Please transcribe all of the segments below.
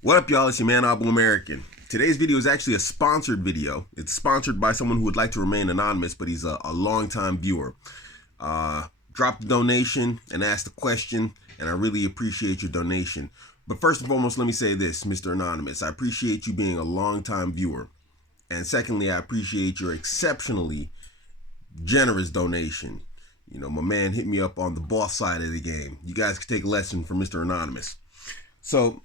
What up, y'all? It's your man, Abuamerican. Today's video is actually a sponsored video. It's sponsored by someone who would like to remain anonymous, but he's a long-time viewer. Dropped a donation and asked a question, and I really appreciate your donation. But first and foremost, let me say this, Mr. Anonymous. I appreciate you being a long-time viewer. And secondly, I appreciate your exceptionally generous donation. You know, my man hit me up on the boss side of the game. You guys can take a lesson from Mr. Anonymous. So,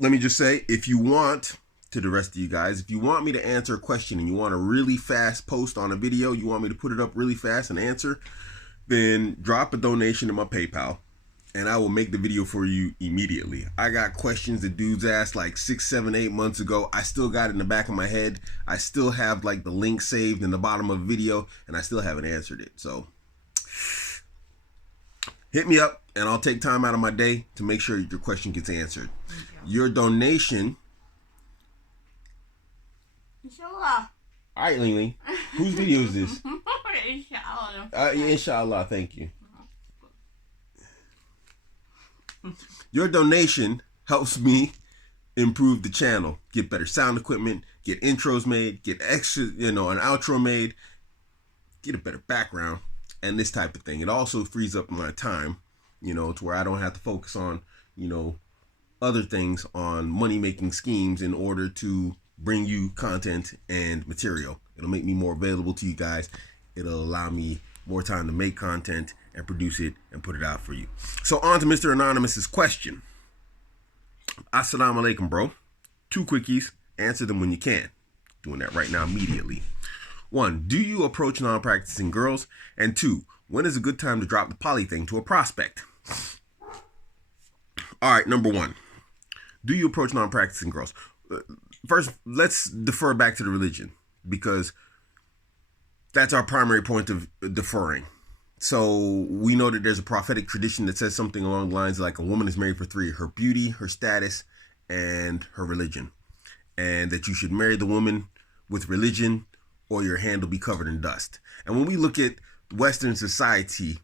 let me just say, if you want, to the rest of you guys, if you want me to answer a question and you want a really fast post on a video, you want me to put it up really fast and answer, then drop a donation to my PayPal and I will make the video for you immediately. I got questions that dudes asked like 6, 7, 8 months ago. I still got it in the back of my head. I still have like the link saved in the bottom of the video and I still haven't answered it. So hit me up and I'll take time out of my day to make sure your question gets answered. Your donation. Inshallah. All right, Ling Ling. Whose video is this? Inshallah. Inshallah, thank you. Your donation helps me improve the channel, get better sound equipment, get intros made, get extra, an outro made, get a better background, and this type of thing. It also frees up my time, to where I don't have to focus on, other things on money-making schemes in order to bring you content and material. It'll make me more available to you guys. It'll allow me more time to make content and produce it and put it out for you. So on to Mr. Anonymous's question. Assalamu alaikum, bro. 2 quickies. Answer them when you can. Doing that right now immediately. 1, do you approach non-practicing girls? And 2, when is a good time to drop the poly thing to a prospect? All right, number 1. Do you approach non-practicing girls? First, let's defer back to the religion because that's our primary point of deferring. So we know that there's a prophetic tradition that says something along the lines like a woman is married for 3, her beauty, her status, and her religion. And that you should marry the woman with religion or your hand will be covered in dust. And when we look at Western society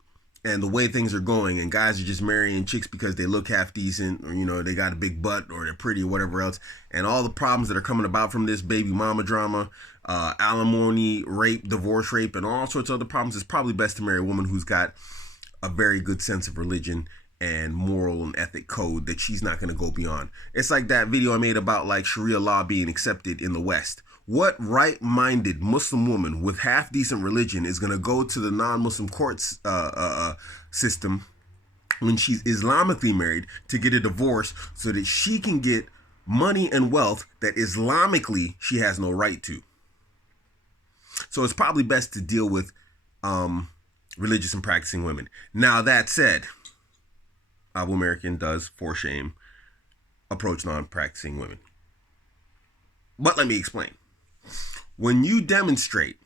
and the way things are going and guys are just marrying chicks because they look half decent or, they got a big butt or they're pretty or whatever else. And all the problems that are coming about from this baby mama drama, alimony, rape, divorce rape, and all sorts of other problems, it's probably best to marry a woman who's got a very good sense of religion and moral and ethic code that she's not going to go beyond. It's like that video I made about like Sharia law being accepted in the West. What right-minded Muslim woman with half-decent religion is going to go to the non-Muslim courts system when she's Islamically married to get a divorce so that she can get money and wealth that Islamically she has no right to? So it's probably best to deal with religious and practicing women. Now, that said, Abuamerican does, for shame, approach non-practicing women. But let me explain. When you demonstrate,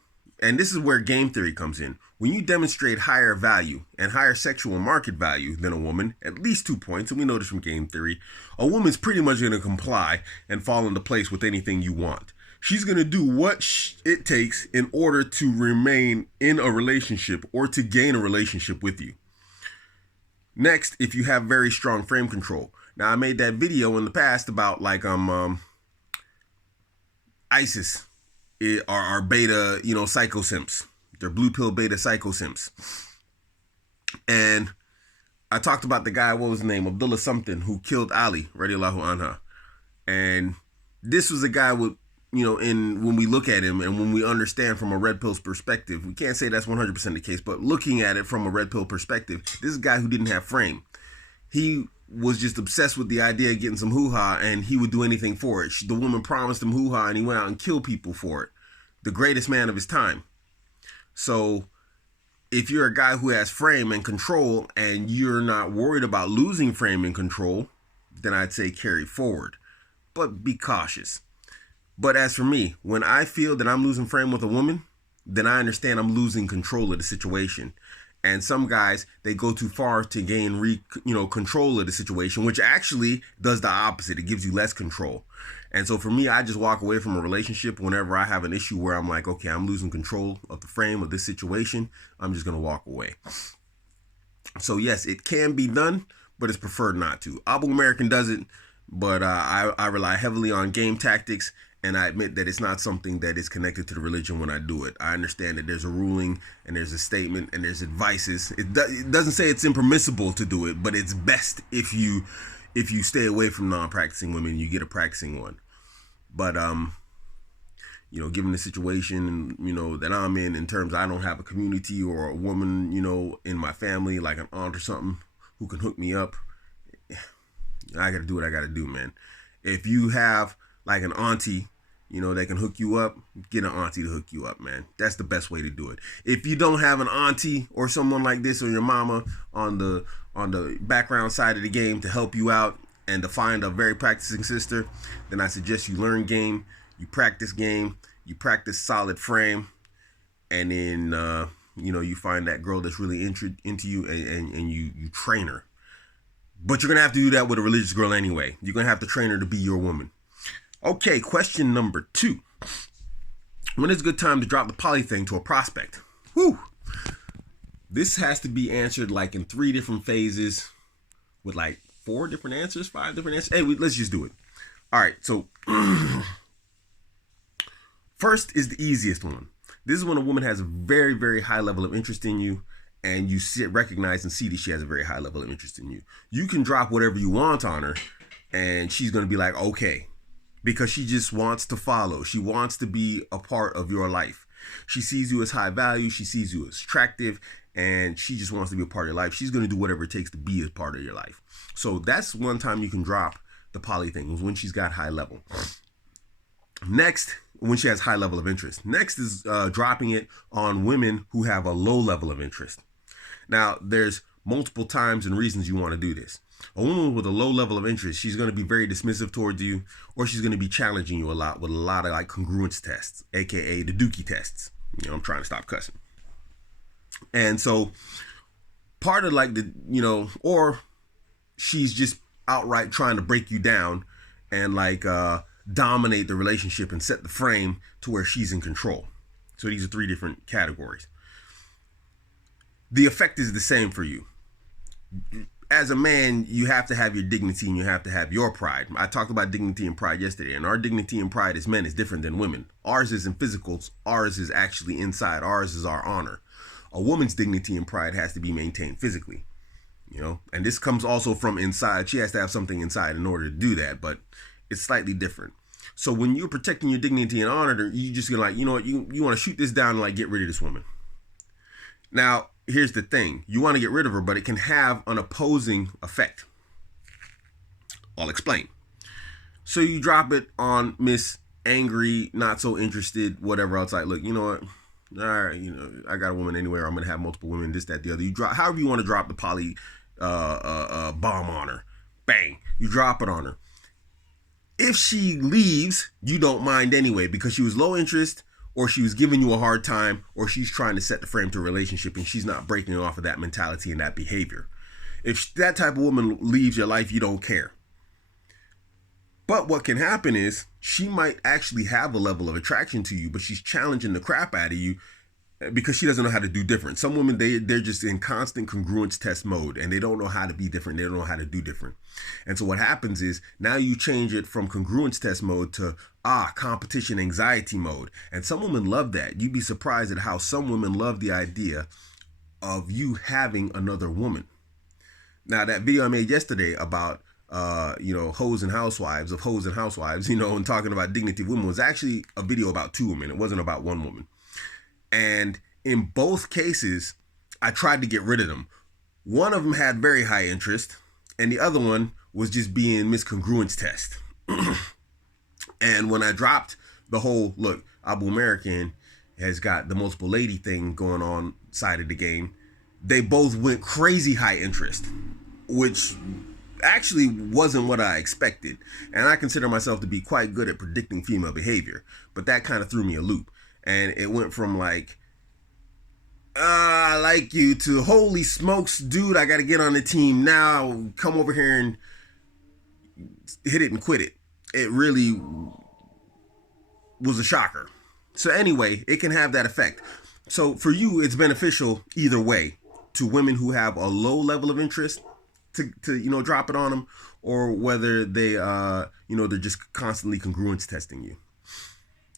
and this is where game theory comes in, when you demonstrate higher value and higher sexual market value than a woman, at least 2 points, and we know this from game theory, a woman's pretty much going to comply and fall into place with anything you want. She's going to do what it takes in order to remain in a relationship or to gain a relationship with you. Next, if you have very strong frame control. Now, I made that video in the past about like ISIS are beta, psycho simps. They're blue pill beta psycho simps. And I talked about the guy, what was his name? Abdullah something, who killed Ali, radiallahu anha. And this was a guy with, when we look at him and when we understand from a red pill's perspective, we can't say that's 100% the case, but looking at it from a red pill perspective, this is a guy who didn't have frame. He was just obsessed with the idea of getting some hoo-ha and he would do anything for it. The woman promised him hoo-ha and he went out and killed people for it. The greatest man of his time. So if you're a guy who has frame and control and you're not worried about losing frame and control, then I'd say carry forward, but be cautious. But as for me, when I feel that I'm losing frame with a woman, then I understand I'm losing control of the situation. And some guys, they go too far to gain control of the situation, which actually does the opposite. It gives you less control. And so for me, I just walk away from a relationship whenever I have an issue where I'm like, okay, I'm losing control of the frame of this situation. I'm just going to walk away. So yes, it can be done, but it's preferred not to. Abuamerican does it but I rely heavily on game tactics, and I admit that it's not something that is connected to the religion when I do it. I understand that there's a ruling and there's a statement and there's advices. It doesn't say it's impermissible to do it, but it's best if you stay away from non-practicing women, you get a practicing one. But given the situation, that I'm in terms I don't have a community or a woman, in my family, like an aunt or something, who can hook me up, I got to do what I got to do, man. If you have like an auntie, that can hook you up, get an auntie to hook you up, man. That's the best way to do it. If you don't have an auntie or someone like this or your mama on the background side of the game to help you out and to find a very practicing sister, then I suggest you learn game, you practice game, you practice solid frame, and then you find that girl that's really into you and you train her. But you're going to have to do that with a religious girl anyway. You're going to have to train her to be your woman. Okay, question number 2. When is a good time to drop the poly thing to a prospect? Whew. This has to be answered like in 3 different phases with like 4 different answers, 5 different answers. Hey, let's just do it. All right, so first is the easiest one. This is when a woman has a very, very high level of interest in you, and you recognize and see that she has a very high level of interest in you. You can drop whatever you want on her, and she's going to be like, okay, because she just wants to follow. She wants to be a part of your life. She sees you as high value. She sees you as attractive, and she just wants to be a part of your life. She's going to do whatever it takes to be a part of your life. So that's one time you can drop the poly thing, is when she's got high level. Next, when she has high level of interest. Next is dropping it on women who have a low level of interest. Now, there's multiple times and reasons you want to do this. A woman with a low level of interest, she's going to be very dismissive towards you, or she's going to be challenging you a lot with a lot of like congruence tests, aka the Dookie tests. I'm trying to stop cussing. And so part of like or she's just outright trying to break you down and like dominate the relationship and set the frame to where she's in control. So these are 3 different categories. The effect is the same for you. As a man, you have to have your dignity and you have to have your pride. I talked about dignity and pride yesterday, and our dignity and pride as men is different than women. Ours is in physicals. Ours is actually inside. Ours is our honor. A woman's dignity and pride has to be maintained physically, and this comes also from inside. She has to have something inside in order to do that, but it's slightly different. So when you're protecting your dignity and honor, you just gonna you want to shoot this down and like get rid of this woman. Now, here's the thing. You want to get rid of her, but it can have an opposing effect. I'll explain. So you drop it on Miss Angry, not so interested, whatever else. Like, look, you know what? All right, I got a woman anywhere. I'm going to have multiple women, this, that, the other. You drop, however you want to drop the poly bomb on her. Bang. You drop it on her. If she leaves, you don't mind anyway, because she was low interest, or she was giving you a hard time, or she's trying to set the frame to a relationship and she's not breaking off of that mentality and that behavior. If that type of woman leaves your life, you don't care. But what can happen is she might actually have a level of attraction to you, but she's challenging the crap out of you because she doesn't know how to do different. Some women, they're just in constant congruence test mode and they don't know how to be different. They don't know how to do different. And so what happens is now you change it from congruence test mode to competition anxiety mode. And some women love that. You'd be surprised at how some women love the idea of you having another woman. Now, that video I made yesterday about hoes and housewives, and talking about dignity of women was actually a video about 2 women. It wasn't about 1 woman. And in both cases, I tried to get rid of them. One of them had very high interest, and the other one was just being miscongruence test. And when I dropped the whole, look, Abuamerican has got the multiple lady thing going on side of the game, they both went crazy high interest, which actually wasn't what I expected. And I consider myself to be quite good at predicting female behavior, but that kind of threw me a loop. And it went from like, I like you, to holy smokes, dude, I got to get on the team now. Come over here and hit it and quit it. It really was a shocker. So anyway, it can have that effect. So for you, it's beneficial either way, to women who have a low level of interest to drop it on them, or whether they, they're just constantly congruence testing you.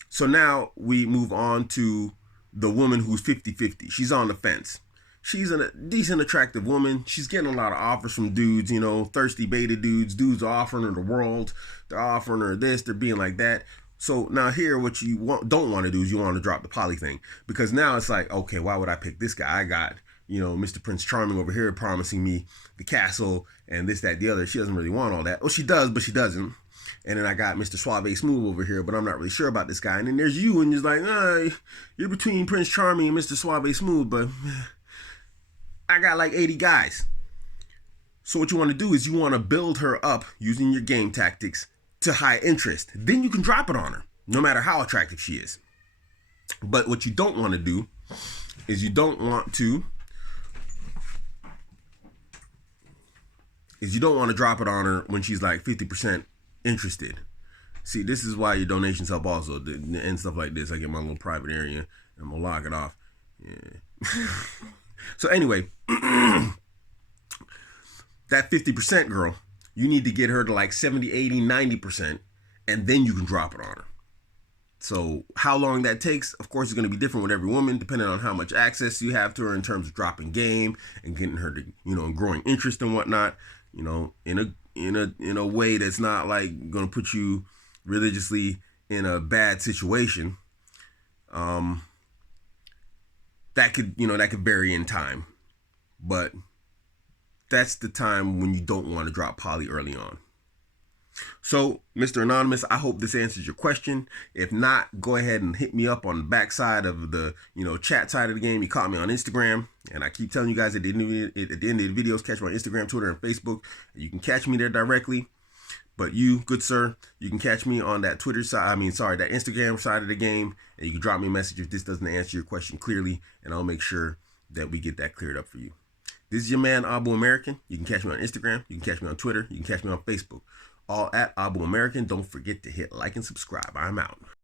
So now we move on to the woman who's 50-50. She's on the fence. She's a decent, attractive woman. She's getting a lot of offers from dudes, thirsty beta dudes. Dudes are offering her the world. They're offering her this. They're being like that. So now here, what you don't want to do is you want to drop the poly thing. Because now it's like, okay, why would I pick this guy? I got, Mr. Prince Charming over here promising me the castle and this, that, the other. She doesn't really want all that. Well, she does, but she doesn't. And then I got Mr. Suave Smooth over here, but I'm not really sure about this guy. And then there's you, and you're like, you're between Prince Charming and Mr. Suave Smooth, but I got like 80 guys. So what you want to do is you want to build her up using your game tactics to high interest. Then you can drop it on her, no matter how attractive she is. But what you don't want to do is you don't want to drop it on her when she's like 50% interested. See, this is why your donations help also, and stuff like this. I get my little private area and I'm gonna lock it off. Yeah. So anyway, that 50% girl, you need to get her to like 70, 80, 90%, and then you can drop it on her. So how long that takes, of course, is going to be different with every woman, depending on how much access you have to her in terms of dropping game and getting her to, and growing interest and whatnot, in a way that's not like going to put you religiously in a bad situation. That could vary in time, but that's the time when you don't want to drop poly early on. So, Mr. Anonymous, I hope this answers your question. If not, go ahead and hit me up on the backside of the, chat side of the game. You caught me on Instagram, and I keep telling you guys at the end of the videos, catch me on Instagram, Twitter, and Facebook. You can catch me there directly. But you, good sir, you can catch me on that that Instagram side of the game, and you can drop me a message if this doesn't answer your question clearly, and I'll make sure that we get that cleared up for you. This is your man, Abuamerican. You can catch me on Instagram. You can catch me on Twitter. You can catch me on Facebook. All at Abuamerican. Don't forget to hit like and subscribe. I'm out.